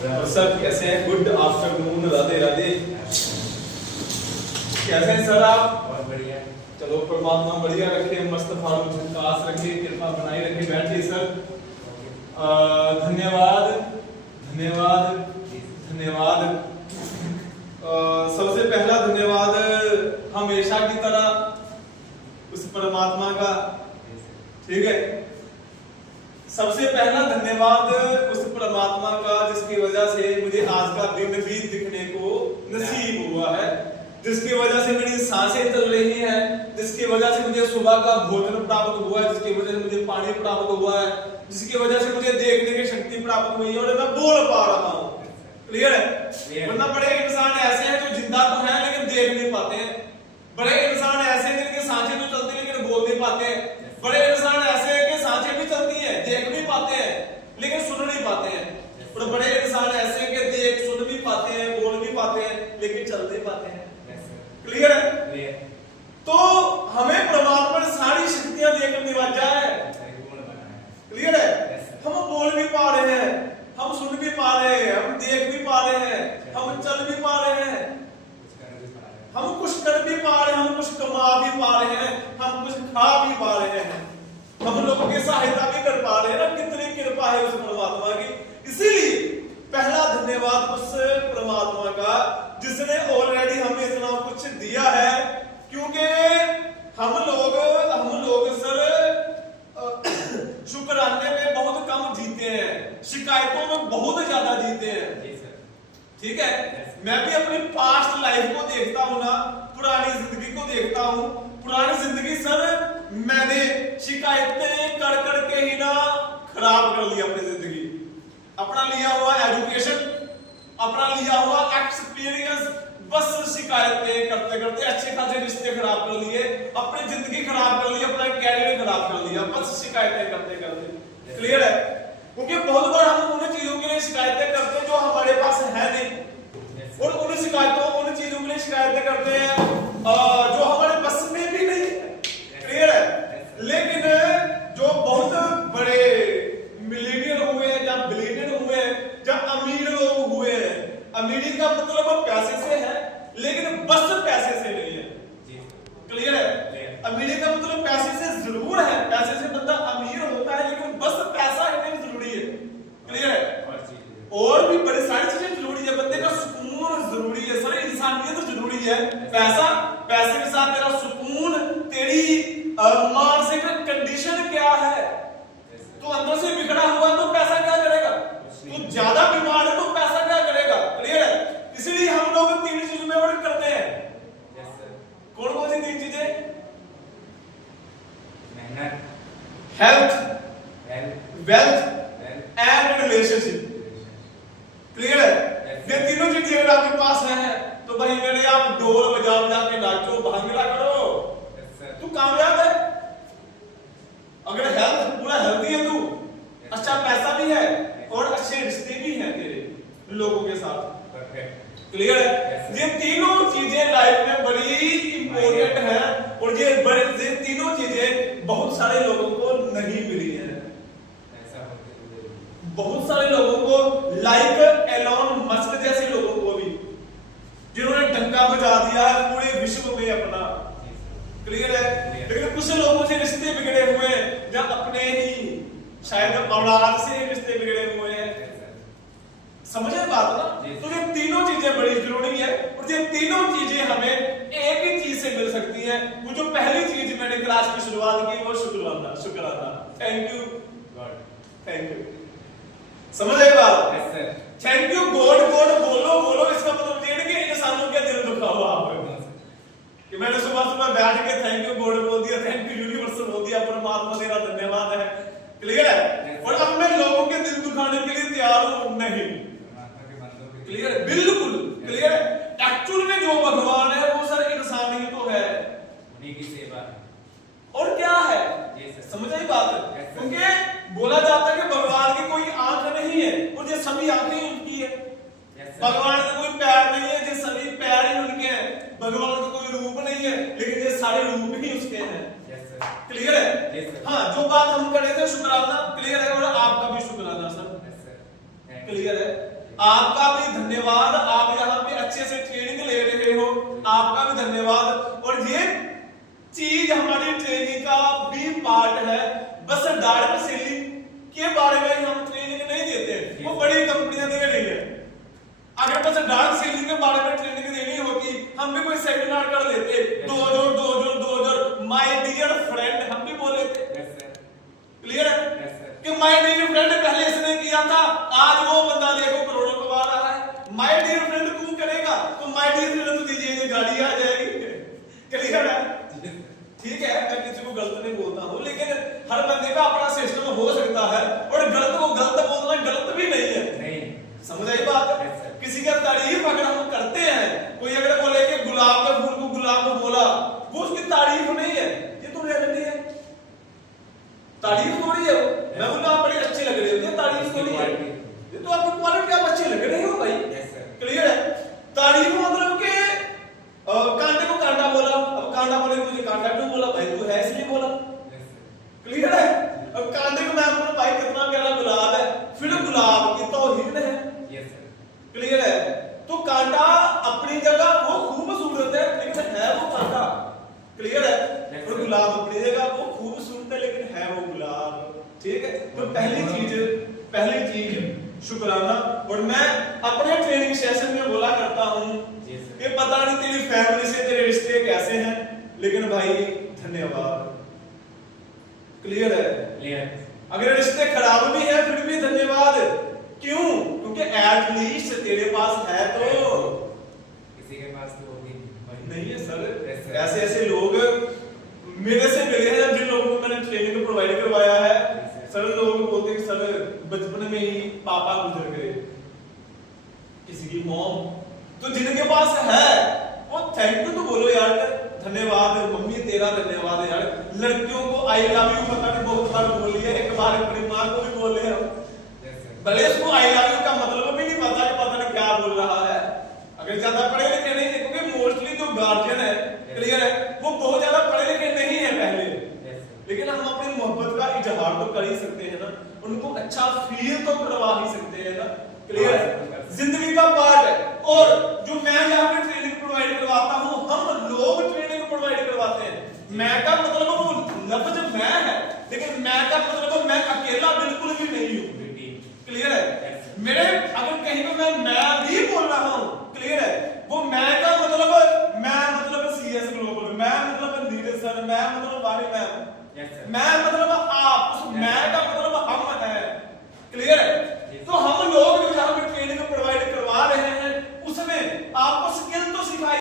और सर कैसे हैं? Good afternoon, Radhe Radhe. कैसे हैं सर आप? बहुत बढ़िया। चलो परमात्मा बढ़िया रखे, मस्त फारूक झकास रखे, कृपा बनाई रखे। बैठिए सर। धन्यवाद धन्यवाद धन्यवाद। सबसे पहला धन्यवाद हमेशा की तरह उस परमात्मा का, ठीक है। सबसे पहला धन्यवाद उस परमात्मा का जिसकी वजह से मुझे आज का दिन भी दिखने को नसीब हुआ है, जिसकी वजह से मेरी सांसें चल रही हैं, जिसकी वजह से मुझे सुबह का भोजन प्राप्त हुआ है, जिसकी वजह से मुझे पानी प्राप्त हुआ है, जिसकी वजह से मुझे देखने की शक्ति प्राप्त हुई है और मैं बोल पा रहा हूँ। क्लियर है? वरना बड़े इंसान ऐसे हैं जो जिंदा तो हैं लेकिन देख नहीं पाते हैं। बड़े इंसान ऐसे हैं जिनके सांसें तो चलती है लेकिन बोल नहीं पाते हैं। बड़े इंसान ऐसे हैं कि सांसें भी चलती हैं, देख भी पाते हैं लेकिन सुन नहीं पाते हैं। और बड़े इंसान ऐसे हैं कि देख सुन भी पाते हैं, बोल भी पाते हैं लेकिन चल नहीं पाते हैं। क्लियर है? तो हमें परमात्मा ने सारी शक्तियां देकर निवाजा है। क्लियर है? हम बोल भी पा रहे हैं, हम सुन भी पा रहे हैं, हम देख भी पा रहे हैं, हम चल भी पा रहे हैं, हम कुछ कर भी पा रहे हैं, हम कुछ कमा भी पा रहे हैं, हम कुछ खा भी पा रहे हैं, हम लोगों की सहायता भी कर पा रहे हैं ना। कितनी कृपा है उस परमात्मा की। इसीलिए पहला धन्यवाद उस परमात्मा का जिसने ऑलरेडी हमें इतना कुछ दिया है। क्योंकि हम लोग सर शुक्राने में बहुत कम जीते हैं, शिकायतों में बहुत ज्यादा जीते हैं। ठीक है? मैं भी अपनी पास्ट लाइफ को देखता हूं ना, पुरानी जिंदगी को देखता हूं। पुरानी जिंदगी सर मैंने शिकायतें कर करके ही ना खराब कर लिया अपनी जिंदगी। अपना लिया हुआ एजुकेशन, अपना लिया हुआ एक्सपीरियंस, बस शिकायतें करते करते अच्छे खासे रिश्ते खराब कर लिए, अपनी जिंदगी खराब कर ली, अपना कैरियर खराब कर लिया, बस शिकायतें करते करते। क्लियर है? क्योंकि बहुत बार हम उन चीजों के लिए शिकायतें करते हैं जो हमारे पास है नहीं, और उन चीजों के लिए शिकायतें करते हैं जो हमारे बस में भी नहीं है। क्लियर है? लेकिन जो बहुत बड़े मिलियनियर हुए हैं या बिलियनियर हुए हैं या अमीर लोग हुए हैं, अमीरी का मतलब पैसे से है लेकिन बस पैसे से नहीं है। क्लियर है? अमीरी का मतलब पैसे से जरूर है, पैसे से बंदा अमीर होता है लेकिन बस पैसा ही नहीं जरूरी है। क्लियर है? और भी बड़ी सारी चीजें जरूरी है। बंदे का सुकून जरूरी है, सारी इंसानियत जरूरी है। पैसे के साथ तेरा सुकून, तेरी मानसिक कंडीशन क्या है। तो अंदर से बिगड़ा हुआ तो पैसा क्या करेगा? तो ज्यादा बीमार है तो पैसा क्या करेगा? क्लियर है? इसलिए हम लोग तीन चीजों में वर्क करते हैं। कौन कौन सी तीन चीजें? मेहनत, health, wealth and relationship. Clear है? ये तीनों चीजें अगर आपके पास है तो भाई मेरे आप ढोल बजा बजा के नाचो, भांगड़ा करो, तू कामयाब है। अगर हेल्थ पूरा हेल्थी है, तू अच्छा पैसा भी है और अच्छे रिश्ते भी हैं तेरे लोगों के साथ। क्लियर है? ये तीनों चीजें लाइफ में बड़ी इंपॉर्टेंट है और ये तीनों चीजें बहुत सारे लोगों को नहीं मिली है। बहुत सारे लोगों को, लाइक एलोन मस्क जैसे लोगों को भी, जिन्होंने डंका बजा दिया है पूरे विश्व में अपना। क्लियर है? लेकिन कुछ लोगों से रिश्ते बिगड़े हुए हैं या अपने ही शायद औलाद से रिश्ते बिगड़े हुए हैं। समझे बात ना? तो ये तीनों चीजें बड़ी जरूरी है और ये तीनों चीजें हमें एक ही चीज से मिल सकती हैं। वो जो पहली चीज मैंने क्लास की शुरुआत की वो शुक्राना। Thank you God, thank you. समझ आए बात? Thank you God. गॉड बोलो, इसका मतलब ये नहीं कि इंसानों के दिल दुखा हुआ आप कि मैंने सुबह बैठ के थैंक यू गॉड बोल दिया, थैंक यू यूनिवर्स बोल दिया, परमात्मा तेरा धन्यवाद है। क्लियर है? और अब मैं लोगों के दिल दुखाने के लिए तैयार हूं नहीं। क्लियर है? बिल्कुल क्लियर है। एक्चुअल में जो भगवान है वो सर इंसान ही तो है, उन्हीं की सेवा है और क्या है। समझ आई बात? क्योंकि बोला जाता है कि भगवान की कोई आंख नहीं है और ये सभी आंखें उनकी है। भगवान का कोई पैर नहीं है, ये सभी पैर ही उनके हैं। भगवान का कोई रूप नहीं है लेकिन ये सारे रूप ही उसके हैं। क्लियर है? हाँ, जो बात हम करे थे शुक्राना। क्लियर है? और आपका भी शुक्राना सर। क्लियर है? आपका भी धन्यवाद, आप यहाँ पे अच्छे से ट्रेनिंग ले रहे हो, आपका भी धन्यवाद। और ये चीज हमारी ट्रेनिंग का भी पार्ट है। बस डायरेक्ट सेलिंग के बारे में हम ट्रेनिंग नहीं देते, वो बड़ी कंपनियां दे रही है। अगर बस डायरेक्ट सेलिंग के बारे में ट्रेनिंग देनी होती, हम भी कोई सेमिनार कर लेते, 2 माय डियर फ्रेंड हम भी बोल लेते। क्लियर है कि माय डियर फ्रेंड पहले इसने किया था, आज वो बंदा देखो करोड़ों कमा रहा है। माय डियर फ्रेंड क्यों करेगा? तो माय डियर फ्रेंड तो दीजिए गाड़ी आ जाएगी। क्लियर है? ठीक है, मैं किसी को गलत नहीं बोलता हूँ, लेकिन हर बंदे का अपना सिस्टम हो सकता है, और गलत को गलत बोलना गलत भी नहीं है। समझ आई बात? किसी का तारीफ अगर हम करते हैं, कोई अगर बोले कि गुलाब के फूल को गुलाब बोला, वो उसकी तारीफ नहीं है, ये तो रियलिटी है। तारीफ थोड़ी है, मैं बोला आप बड़े अच्छे लग रहे हो, तारीफ थोड़ी है, ये तो आपकी क्वालिटी, आप अच्छे लग रहे हो भाई। क्लियर है? तारीफ मतलब कि कांटे को कांटा बोला, अब कांटा बोले मुझे कांटा क्यों बोला? भाई तू है इसलिए बोला। क्लियर है? अब कांटे को मैं बोला भाई कितना प्यारा गुलाब है, फिर गुलाब की तौहीन है। क्लियर है? तो कांटा अपनी जगह वो खूबसूरत है, लेकिन है वो कांटा। क्लियर है? और गुलाब अपनी जगह वो खूबसूरत है, लेकिन है वो गुलाब। ठीक है? तो पहली चीज शुक्राना। और मैं अपने ट्रेनिंग सेशन में बोला करता हूं कि पता नहीं तेरी फैमिली से तेरे रिश्ते कैसे हैं, लेकिन भाई धन्यवाद। क्लियर है? अगर रिश्ते खराब भी है फिर भी धन्यवाद। क्यों? क्योंकि एटलीस्ट तेरे पास है तो, किसी के पास तो होगी नहीं है सर। ऐसे लोग मेरे से मिले हैं, जिन लोगों को मैंने ट्रेनिंग प्रोवाइड करवाया है, सर लोग बोलते हैं सर बचपन में ही पापा गुजर गए, किसी की मॉम, तो जिनके पास है वो थैंक यू तो बोलो यार, धन्यवाद मम्मी तेरा धन्यवाद यार। लड़कियों को आई लव यू पता नहीं बहुत बार बोल लिया, एक बार अपनी माँ को भी बोले हम, भले उसको आई लव यू का मतलब भी नहीं पता कि पता नहीं क्या बोल रहा है। अगर ज्यादा पढ़े लिखे नहीं, क्योंकि मोस्टली जो गार्जियन है, क्लियर है, वो बहुत ज्यादा पढ़े लिखे नहीं है पहले, लेकिन हम अपनी मोहब्बत का इजहार तो कर ही सकते हैं ना, उनको अच्छा फील तो करवा ही सकते हैं ना। क्लियर है? जिंदगी का पार्ट है। और जो मैं यहाँ पे ट्रेनिंग प्रोवाइड करवाता हूँ, हम लोग ट्रेनिंग प्रोवाइड करवाते हैं। मैं का मतलब वो लफ्ज मैं है, लेकिन मैं का मतलब मैं अकेला बिल्कुल भी नहीं हूँ। क्लियर है? मेरे अगर कहीं पे मैं भी बोल रहा हूँ, क्लियर है, वो मैं का मतलब मैं मतलब सीएस ग्लोबल, मैं मतलब नीरज सर, मैं मतलब वाणी मैम, मैं मतलब आप, उस मैं का मतलब हम है। क्लियर है? तो हम लोग जो जहां पे ट्रेनिंग प्रोवाइड करवा रहे हैं, उसमें आपको स्किल तो सिखाई